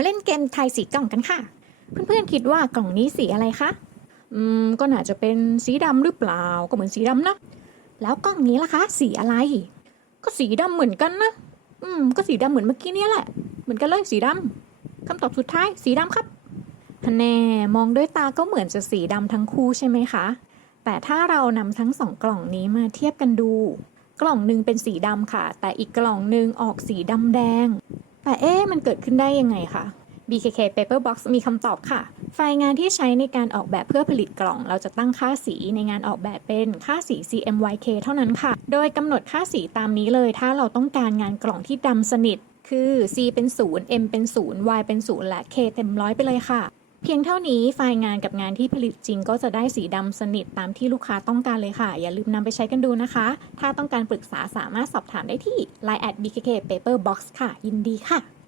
มาเล่นเกมทายสีกล่องกันค่ะ เพื่อนๆคิดว่ากล่องนี้สีอะไรคะ อืม ก็น่าจะเป็นสีดำหรือเปล่า ก็เหมือนสีดำนะ แล้วกล่องนี้ล่ะคะ สีอะไร ก็สีดำเหมือนกันนะ อืม ก็สีดำเหมือนเมื่อกี้นี่แหละ เหมือนกันเลยสีดำคำตอบสุดท้ายสีดำครับแน่มองด้วยตาก็เหมือนจะสีดำทั้งคู่ใช่ไหมคะ แต่ถ้าเรานำทั้งสองกล่องนี้มาเทียบกันดู กล่องหนึ่งเป็นสีดำค่ะ แต่อีกกล่องหนึ่งออกสีดำแดง แต่เอ๊ะมันเกิดขึ้นได้ยังไงคะ BKK Paper Box มีคำตอบค่ะ ไฟล์งานที่ใช้ในการออกแบบเพื่อผลิตกล่อง เราจะตั้งค่าสีในงานออกแบบเป็นค่าสี CMYK เท่านั้นค่ะ โดยกำหนดค่าสีตามนี้เลย ถ้าเราต้องการงานกล่องที่ดำสนิท คือ C เป็น 0 M เป็น 0 Y เป็น 0 และ K เต็มร้อยไปเลยค่ะ เพียงเท่านี้ไฟล์งานกับงานที่ผลิตจริงก็จะได้สีดำสนิทตามที่ลูกค้าต้องการเลยค่ะ อย่าลืมนำไปใช้กันดูนะคะ ถ้าต้องการปรึกษาสามารถสอบถามได้ที่ Line at BKK Paper Box ค่ะ ยินดีค่ะ